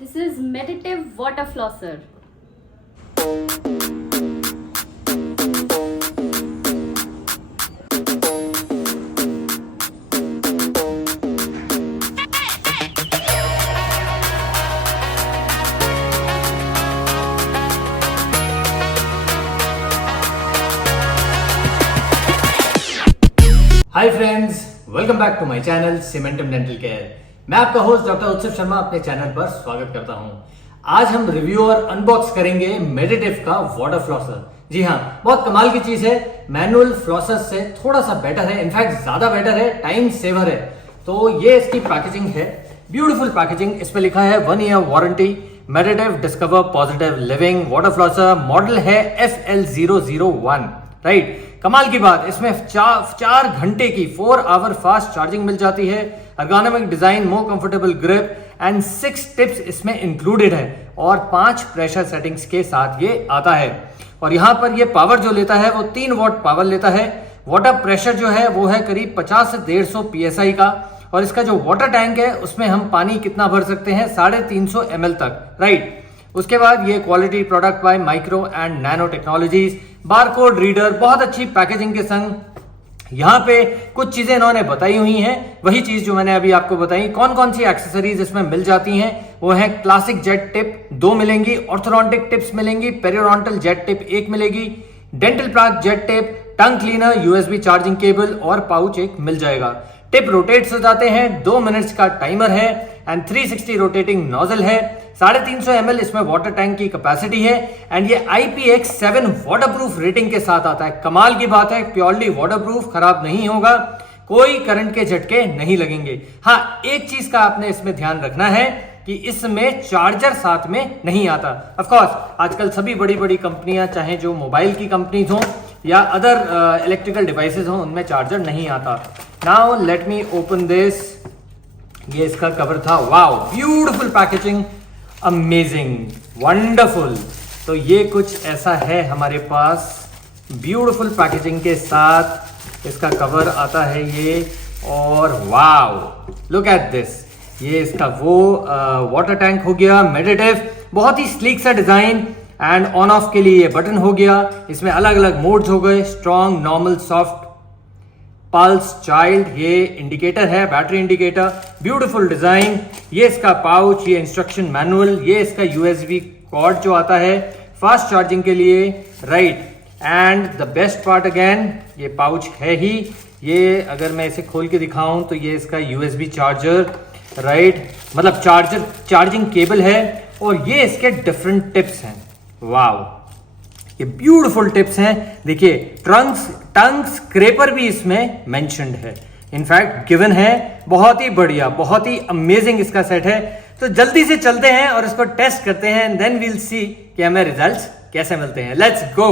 This is Meditative Water Flosser. Hi friends, welcome back to my channel cementum dental care. मैं आपका host doctor उत्सव शर्मा अपने channel पर स्वागत करता हूं। आज हम रिव्यू और अनबॉक्स करेंगे मेडिटिव का वाटर फ्लॉसर। जी हाँ, बहुत कमाल की चीज है। मैनुअल फ्लॉसर से थोड़ा सा बेटर है, इनफैक्ट ज्यादा बेटर है, टाइम सेवर है। तो ये इसकी पैकेजिंग है, ब्यूटीफुल पैकेजिंग। इस पे लिखा है 1 year warranty, Meditive discover positive living water flosser, model है FL001। राइट, कमाल की बात, इसमें 4 घंटे की 4 आवर फास्ट चार्जिंग मिल जाती है। Ergonomic design, more comfortable grip and 6 tips इसमें इंक्लूडेड है और 5 प्रेशर सेटिंग्स के साथ ये आता है। और यहाँ पर ये पावर जो लेता है वो 3 वॉट पावर लेता है। वाटर प्रेशर जो है वो है करीब 50 से 150 PSI का। और इसका जो वाटर टैंक है उसमें हम पानी कितना भर सकते हैं, 350 ml तक। राइट, उसके बाद ये quality product bye micro and nano technologies, barcode reader, बहुत अच्छी पैकेजिंग के संग। यहाँ पे कुछ चीजें इन्होंने बताई हुई हैं, वही चीज जो मैंने अभी आपको बताई। कौन कौन सी एक्सेसरीज इसमें मिल जाती हैं वो है क्लासिक जेट टिप 2 मिलेंगी, ऑर्थोडोंटिक टिप्स मिलेंगी, पेरियोडोंटल जेट टिप 1 मिलेगी, dental plaque jet tip, tongue cleaner, USB charging cable और पाउच 1 मिल जाएगा। टिप रोटेट्स हो जाते हैं, 2 मिनट्स का टाइमर है एंड 360 रोटेटिंग नोजल है। 350 ml इसमें वाटर टैंक की कैपेसिटी है एंड ये IPX7 वाटरप्रूफ रेटिंग के साथ आता है। कमाल की बात है, प्योरली वाटरप्रूफ, खराब नहीं होगा, कोई करंट के झटके नहीं लगेंगे। हाँ, एक चीज का आपने इसमें ध्यान रखना है कि इसमें चार्जर साथ में नहीं आता। ऑफ कोर्स आजकल सभी बड़ी बड़ी कंपनियां, चाहे जो मोबाइल की कंपनीज हो या अदर इलेक्ट्रिकल डिवाइसेस हो, उनमें चार्जर नहीं आता। Now let me open this. ये इसका कवर था। Wow, beautiful packaging, amazing, wonderful. तो ये कुछ ऐसा है हमारे पास, ब्यूटीफुल पैकेजिंग के साथ इसका कवर आता है ये। और वाओ, लुक एट दिस। ये इसका वो वाटर टैंक हो गया मेडिटिव, बहुत ही स्लीक सा डिजाइन। एंड ऑन ऑफ के लिए ये बटन हो गया। इसमें अलग अलग मोड्स हो गए, strong, normal, soft, pulse, child. ये इंडिकेटर है, बैटरी इंडिकेटर, ब्यूटीफुल डिजाइन। ये इसका पाउच, ये इंस्ट्रक्शन मैनुअल, ये इसका USB कॉर्ड जो आता है फास्ट चार्जिंग के लिए। Right, and the best part again, ये पाउच है ही। ये अगर मैं इसे खोल के दिखाऊं तो ये इसका USB चार्जर, राइट, मतलब चार्जिंग केबल है। और ये इसके डिफरेंट टिप्स हैं। वाओ, ये ब्यूटीफुल टिप्स हैं। देखिए, टंग स्क्रैपर भी इसमें मेंशन्ड है, इनफैक्ट गिवन है। बहुत ही बढ़िया, बहुत ही अमेजिंग इसका सेट है। तो जल्दी से चलते हैं और इसको टेस्ट करते हैं, देन वील सी कि हमें रिजल्ट्स कैसे मिलते हैं। Let's go.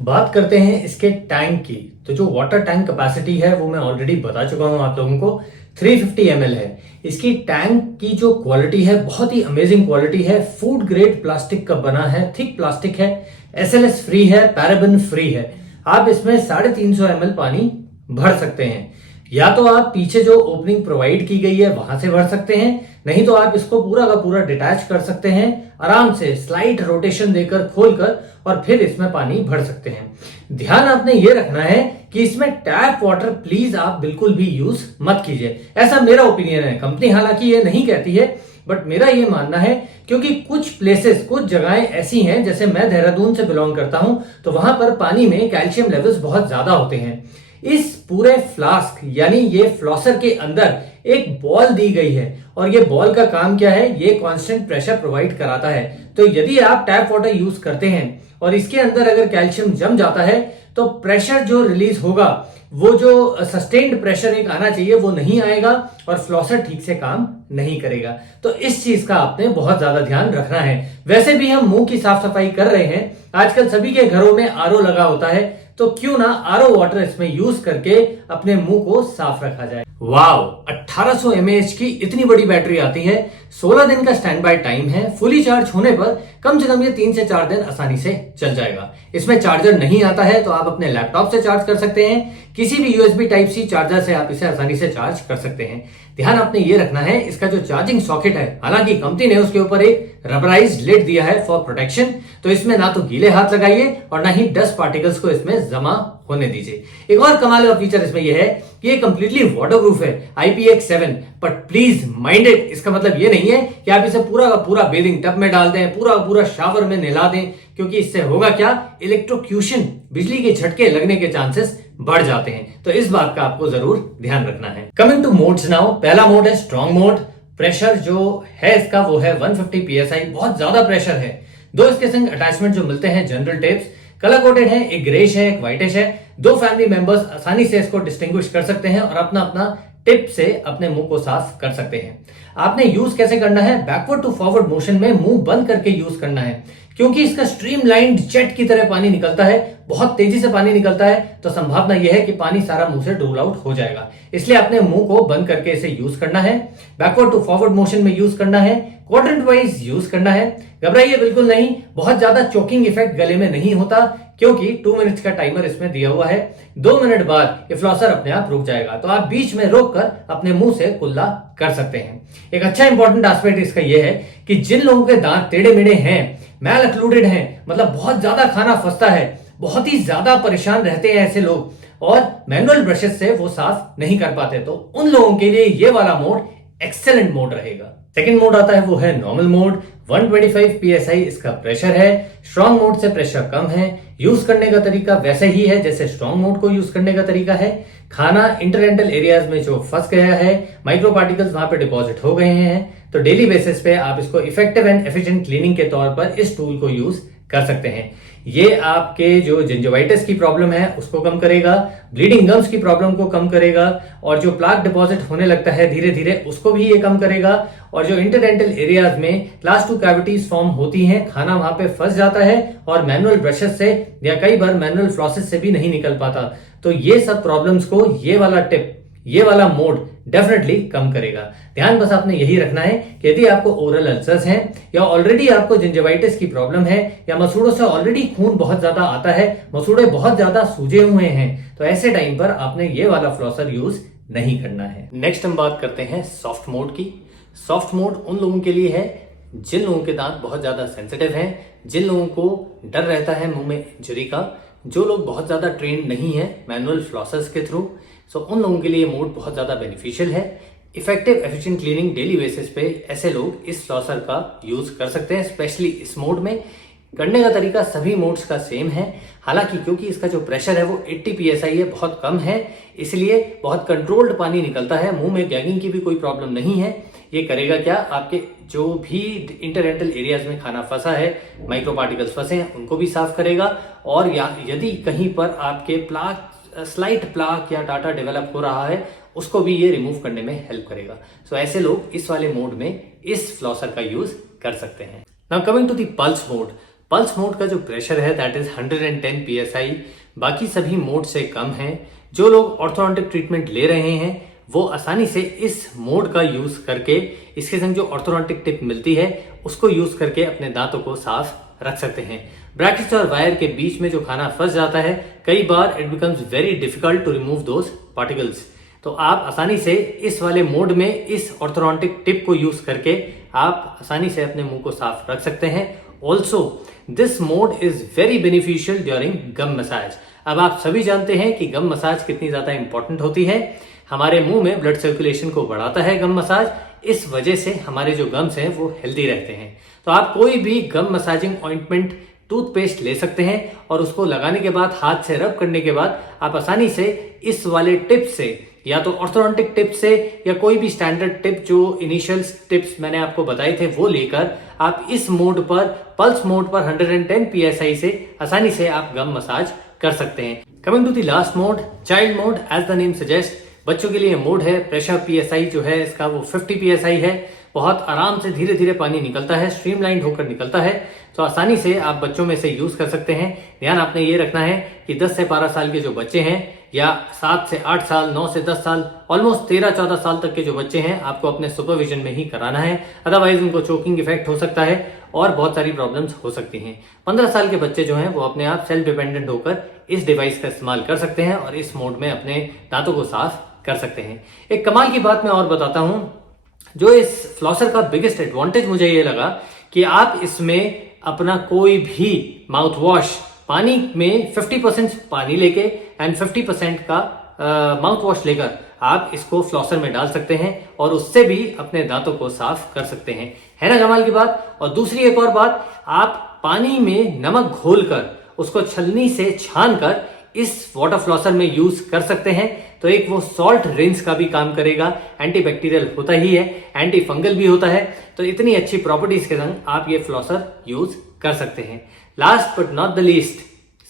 बात करते हैं इसके टैंक की। तो जो वाटर टैंक कैपेसिटी है वो मैं ऑलरेडी बता चुका हूं आप लोगों को, 350 ml है। इसकी टैंक की जो क्वालिटी है बहुत ही अमेजिंग क्वालिटी है। फूड ग्रेड प्लास्टिक का बना है, थिक प्लास्टिक है, SLS फ्री है, पैराबेन फ्री है। आप इसमें 350 ml पानी भर सकते हैं। या तो आप पीछे जो ओपनिंग प्रोवाइड की गई है वहां से भर सकते हैं, नहीं तो आप इसको पूरा का पूरा डिटैच कर सकते हैं, आराम से स्लाइड रोटेशन देकर खोलकर, और फिर इसमें पानी भर सकते हैं। ध्यान आपने ये रखना है कि इसमें टैप वाटर प्लीज आप बिल्कुल भी यूज मत कीजिए, ऐसा मेरा ओपिनियन है। कंपनी हालांकि ये नहीं कहती है, बट मेरा ये मानना है, क्योंकि कुछ प्लेसेस, कुछ जगहें ऐसी हैं, जैसे मैं देहरादून से बिलोंग करता हूं, तो वहां पर पानी में कैल्शियम लेवल्स बहुत ज्यादा होते हैं। इस पूरे फ्लास्क यानी ये फ्लॉसर के अंदर एक बॉल दी गई है और ये बॉल का काम क्या है, ये कांस्टेंट प्रेशर प्रोवाइड कराता है। तो यदि आप टैप वाटर यूज करते हैं और इसके अंदर अगर कैल्शियम जम जाता है तो प्रेशर जो रिलीज होगा, वो जो सस्टेन्ड प्रेशर एक आना चाहिए वो नहीं आएगा और फ्लॉसर ठीक से काम नहीं करेगा। तो इस चीज का आपने बहुत ज्यादा ध्यान रखना है। वैसे भी हम मुंह की साफ सफाई कर रहे हैं, आजकल सभी के घरों में RO लगा होता है, तो क्यों ना RO वाटर इसमें यूज करके अपने मुंह को साफ रखा जाए। वाओ, 1800 mAh की इतनी बड़ी बैटरी आती है, 16 दिन का स्टैंड बाय टाइम है, फुली चार्ज होने पर कम से कम ये 3 से 4 दिन आसानी से चल जाएगा। इसमें चार्जर नहीं आता है तो आप अपने लैपटॉप से चार्ज कर सकते हैं, किसी भी यूएसबी टाइप सी चार्जर से आप इसे आसानी से चार्ज कर सकते हैं। ध्यान आपने ये रखना है, इसका जो चार्जिंग सॉकेट है, हालांकि कंपनी ने उसके ऊपर एक रबराइज्ड लिड दिया है फॉर प्रोटेक्शन, तो इसमें ना तो गीले हाथ लगाइए और ना ही डस्ट पार्टिकल्स को इसमें जमा होने दीजिए। एक और कमाल का फीचर इसमें यह है कि ये कंप्लीटली वाटरप्रूफ है, IPX7, but please mind it, इसका मतलब ये नहीं है कि आप इसे पूरा का पूरा बेसिंग टब में डाल दें, पूरा का पूरा शावर में नहला दें, क्योंकि इससे होगा क्या, इलेक्ट्रोक्यूशन, बिजली के झटके लगने के चांसेस बढ़ जाते हैं। तो इस बात का आपको जरूर ध्यान रखना है। कमिंग टू मोड्स नाउ, पहला मोड है स्ट्रॉन्ग मोड। प्रेशर जो है इसका वो है 150 PSI, बहुत ज्यादा प्रेशर है। दो इसके संग अटैचमेंट जो मिलते हैं जनरल टेप्स, कलर कोडेड है, एक ग्रेश है, एक व्हाइटिश है। दो फैमिली मेंबर्स आसानी से इसको डिस्टिंग्विश कर सकते हैं और अपना अपना टिप से अपने मुंह को साफ कर सकते हैं। आपने यूज कैसे करना है, बैकवर्ड टू फॉरवर्ड मोशन में मुंह बंद करके यूज करना है, क्योंकि इसका स्ट्रीमलाइंड जेट की तरह पानी निकलता है, बहुत तेजी से पानी निकलता है, तो संभावना यह है कि पानी सारा मुंह से डूल आउट हो जाएगा। इसलिए आपने मुंह को बंद करके इसे यूज करना है, बैकवर्ड टू फॉरवर्ड मोशन में यूज करना है, क्वाड्रेंट वाइज यूज करना है। घबराइए बिल्कुल नहीं, बहुत ज्यादा चोकिंग इफेक्ट गले में नहीं होता, क्योंकि 2 मिनट्स का टाइमर इसमें दिया हुआ है। 2 मिनट बाद ये फ्लॉसर अपने आप रुक जाएगा, तो आप बीच में रोककर अपने मुंह से कुल्ला कर सकते हैं। एक अच्छा इंपॉर्टेंट एस्पेक्ट इसका यह है कि जिन लोगों के दांत टेढ़े मेढ़े हैं, मैल अक्लूडेड हैं, मतलब बहुत ज्यादा खाना फंसता है, बहुत ही ज्यादा परेशान रहते हैं ऐसे लोग, और मैनुअल ब्रशेस से वो साफ नहीं कर पाते, तो उन लोगों के लिए ये वाला मोड एक्सेलेंट मोड रहेगा। सेकंड मोड आता है वो है नॉर्मल मोड। 125 PSI इसका प्रेशर है। स्ट्रॉन्ग मोड से प्रेशर कम है। यूज करने का तरीका वैसे ही है जैसे स्ट्रॉन्ग मोड को यूज करने का तरीका है। खाना इंटरडेंटल एरियाज में जो फंस गया है, माइक्रो पार्टिकल्स वहां पे डिपॉजिट हो गए हैं, तो डेली बेसिस पे आप इसको इफेक्टिव एंड एफिशिएंट क्लीनिंग के तौर पर इस टूल को यूज कर सकते हैं। ये आपके जो जिंजिवाइटिस की प्रॉब्लम है उसको कम करेगा, ब्लीडिंग गम्स की प्रॉब्लम को कम करेगा, और जो प्लाक डिपॉजिट होने लगता है धीरे धीरे उसको भी ये कम करेगा, और जो इंटरडेंटल एरियाज में क्लास 2 कैविटीज फॉर्म होती हैं, खाना वहां पे फंस जाता है और मैनुअल ब्रशेस से या कई बार मैनुअल फ्लॉसेस से भी नहीं निकल पाता, तो ये सब प्रॉब्लम्स को ये वाला टिप, ये वाला मोड डेफिनेटली कम करेगा। ध्यान बस आपने यही रखना है कि यदि आपको ओरल अल्सर्स हैं, या ऑलरेडी आपको जिंजिवाइटिस की प्रॉब्लम है, या मसूड़ों से ऑलरेडी खून बहुत ज्यादा आता है, मसूड़े बहुत ज्यादा सूजे हुए हैं, तो ऐसे टाइम पर आपने ये वाला फ्लॉसर यूज नहीं करना है। नेक्स्ट हम बात करते हैं सॉफ्ट मोड की। सॉफ्ट मोड उन लोगों के लिए है जिन लोगों के दांत बहुत ज्यादा सेंसिटिव हैं, जिन लोगों को डर रहता है मुंह में इंजरी का, जो लोग बहुत ज्यादा ट्रेंड नहीं है मैनुअल फ्लॉसर्स के थ्रू, सो उन लोगों के लिए मोड बहुत ज्यादा बेनिफिशियल है। Effective efficient cleaning daily basis पे ऐसे लोग इस फ्लॉसर का यूज कर सकते हैं, स्पेशली इस मोड में। करने का तरीका सभी मोड्स का सेम है, हालांकि क्योंकि इसका जो प्रेशर है वो 80 PSI है, बहुत कम है, इसलिए बहुत कंट्रोल्ड पानी निकलता है, मुंह में गैगिंग की भी कोई प्रॉब्लम नहीं है। ये करेगा क्या, आपके जो भी इंटरडेंटल एरियाज में खाना फंसा है, माइक्रो पार्टिकल्स फंसे हैं, उनको भी साफ करेगा, और या यदि कहीं पर आपके प्लाक, स्लाइट प्लाक या डाटा डेवलप हो रहा है, उसको भी ये रिमूव करने में हेल्प करेगा। सो ऐसे लोग इस वाले मोड में इस फ्लॉसर का यूज कर सकते हैं। Now coming to the pulse mode. Pulse mode का जो प्रेशर है दैट इज 110 PSI, बाकी सभी मोड से कम है। जो लोग ऑर्थोडोंटिक ट्रीटमेंट ले रहे हैं वो आसानी से इस मोड का यूज करके, इसके संग जो ऑर्थोडोंटिक टिप मिलती है उसको यूज करके अपने दांतों को साफ रख सकते हैं। ब्रैकेट्स और वायर के बीच में जो खाना फंस जाता है, कई बार it becomes very difficult to remove those particles, तो आप आसानी से इस वाले मोड में इस ऑर्थोडोंटिक टिप को यूज करके आप आसानी से अपने मुंह को साफ रख सकते हैं। Also this mode is very beneficial during gum massage. अब आप सभी जानते हैं कि गम मसाज कितनी ज्यादा इंपॉर्टेंट होती है, हमारे मुंह में ब्लड सर्कुलेशन को बढ़ाता है गम मसाज, इस वजह से हमारे जो गम्स हैं वो हेल्दी रहते हैं। तो आप कोई भी गम मसाजिंग ऑइंटमेंट, टूथपेस्ट ले सकते हैं, और उसको लगाने के बाद, हाथ से रब करने के बाद, आप आसानी से इस वाले टिप से, या तो ऑर्थोडोंटिक टिप से या कोई भी स्टैंडर्ड टिप जो इनिशियल टिप्स मैंने आपको बताए थे वो लेकर आप इस मोड पर, पल्स मोड पर 110 PSI से आसानी से आप गम मसाज कर सकते हैं। Coming to the last mode, child mode, as the name suggest, बच्चों के लिए मोड है। प्रेशर PSI जो है इसका वो 50 PSI है, बहुत आराम से धीरे धीरे पानी निकलता है, स्ट्रीमलाइंड होकर निकलता है। तो आसानी से आप बच्चों में से यूज कर सकते हैं। ध्यान आपने ये रखना है कि 10 से 12 साल के जो बच्चे हैं या 7 से 8 साल, 9 से 10 साल, ऑलमोस्ट 13-14 साल तक के जो बच्चे हैं आपको अपने सुपरविजन में ही कराना है। अदरवाइज उनको चोकिंग इफेक्ट हो सकता है और बहुत सारी प्रॉब्लम्स हो सकती हैं। 15 साल के बच्चे जो हैं वो अपने आप सेल्फ डिपेंडेंट होकर इस डिवाइस का इस्तेमाल कर सकते हैं और इस मोड में अपने दांतों को साफ कर सकते हैं। एक कमाल की बात मैं और बताता हूं, जो इस फ्लॉसर का बिगेस्ट एडवांटेज मुझे ये लगा कि आप इसमें अपना कोई भी माउथ वॉश पानी में 50% पानी लेके एंड 50% का माउथ वॉश लेकर आप इसको फ्लॉसर में डाल सकते हैं और उससे भी अपने दांतों को साफ कर सकते हैं। है ना कमाल की बात। और दूसरी एक और बात, आप पानी में नमक घोलकर उसको छलनी से छान कर इस वाटर फ्लॉसर में यूज कर सकते हैं। तो एक वो सॉल्ट रिंस का भी काम करेगा, एंटीबैक्टीरियल होता ही है, एंटी फंगल भी होता है। तो इतनी अच्छी प्रॉपर्टीज के संग आप ये फ्लॉसर यूज कर सकते हैं। Last but not the least,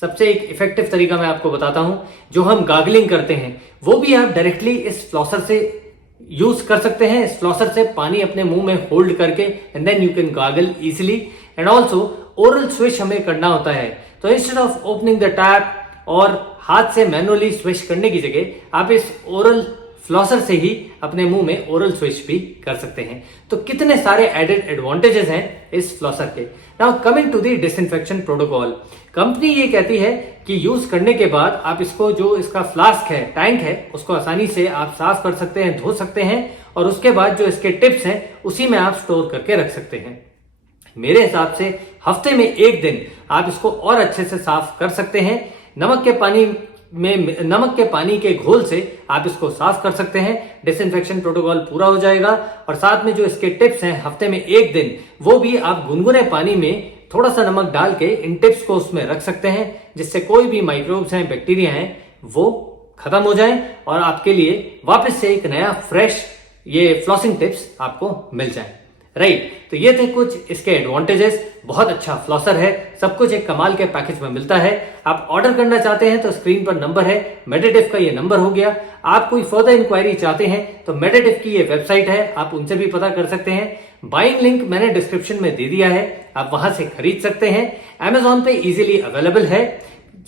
सबसे एक इफेक्टिव तरीका मैं आपको बताता हूं, जो हम गार्गलिंग करते हैं वो भी आप डायरेक्टली इस फ्लॉसर से यूज कर सकते हैं। इस फ्लॉसर से पानी अपने मुंह में होल्ड करके and then you can gargle easily. And also oral swish हमें करना होता है, तो instead of opening the tap और हाथ से मैनुअली स्विश करने की जगह आप इस ओरल फ्लॉसर से ही अपने मुंह में ओरल स्विच भी कर सकते हैं। तो कितने सारे एडेड एडवांटेजेस हैं इस फ्लॉसर के। Now coming to the disinfection protocol, company ये कहती है कि यूज करने के बाद आप इसको, जो इसका फ्लास्क है, टैंक है, उसको आसानी से आप साफ कर सकते हैं, धो सकते हैं और उसके बाद जो इसके टिप्स हैं उसी में आप स्टोर करके रख सकते हैं। मेरे हिसाब से हफ्ते में एक दिन आप इसको और अच्छे से साफ कर सकते हैं। नमक के पानी के घोल से आप इसको साफ कर सकते हैं। डिसइंफेक्शन प्रोटोकॉल पूरा हो जाएगा और साथ में जो इसके टिप्स हैं हफ्ते में एक दिन, वो भी आप गुनगुने पानी में थोड़ा सा नमक डाल के इन टिप्स को उसमें रख सकते हैं, जिससे कोई भी माइक्रोब्स हैं, बैक्टीरिया हैं, वो खत्म हो जाए और आपके लिए वापस से एक नया फ्रेश ये फ्लॉसिंग टिप्स आपको मिल जाए। राइट, तो ये थे कुछ इसके एडवांटेजेस। बहुत अच्छा फ्लॉसर है, सब कुछ एक कमाल के पैकेज में मिलता है। आप ऑर्डर करना चाहते हैं तो स्क्रीन पर नंबर है, मेडिटिव का ये नंबर हो गया। आप कोई फर्दर इंक्वायरी चाहते हैं तो मेडिटिव की ये वेबसाइट है, आप उनसे भी पता कर सकते हैं। बाइंग लिंक मैंने डिस्क्रिप्शन में दे दिया है, आप वहां से खरीद सकते हैं। Amazon पे इजीली अवेलेबल है।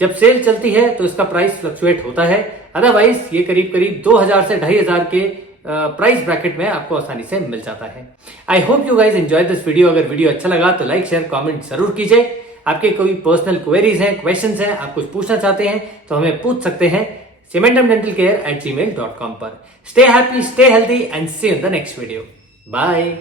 जब सेल चलती है तो इसका प्राइस फ्लक्चुएट होता है, अदरवाइज ये करीब करीब 2000 से 2500 के प्राइस ब्रैकेट में आपको आसानी से मिल जाता है। I hope you guys enjoy this video. अगर वीडियो अच्छा लगा तो लाइक, शेयर, कमेंट जरूर कीजिए। आपके कोई पर्सनल क्वेरीज हैं, क्वेश्चंस हैं, आप कुछ पूछना चाहते हैं तो हमें पूछ सकते हैं cementumdentalcare@gmail.com पर। Stay happy, stay healthy and see you in the next video. Bye.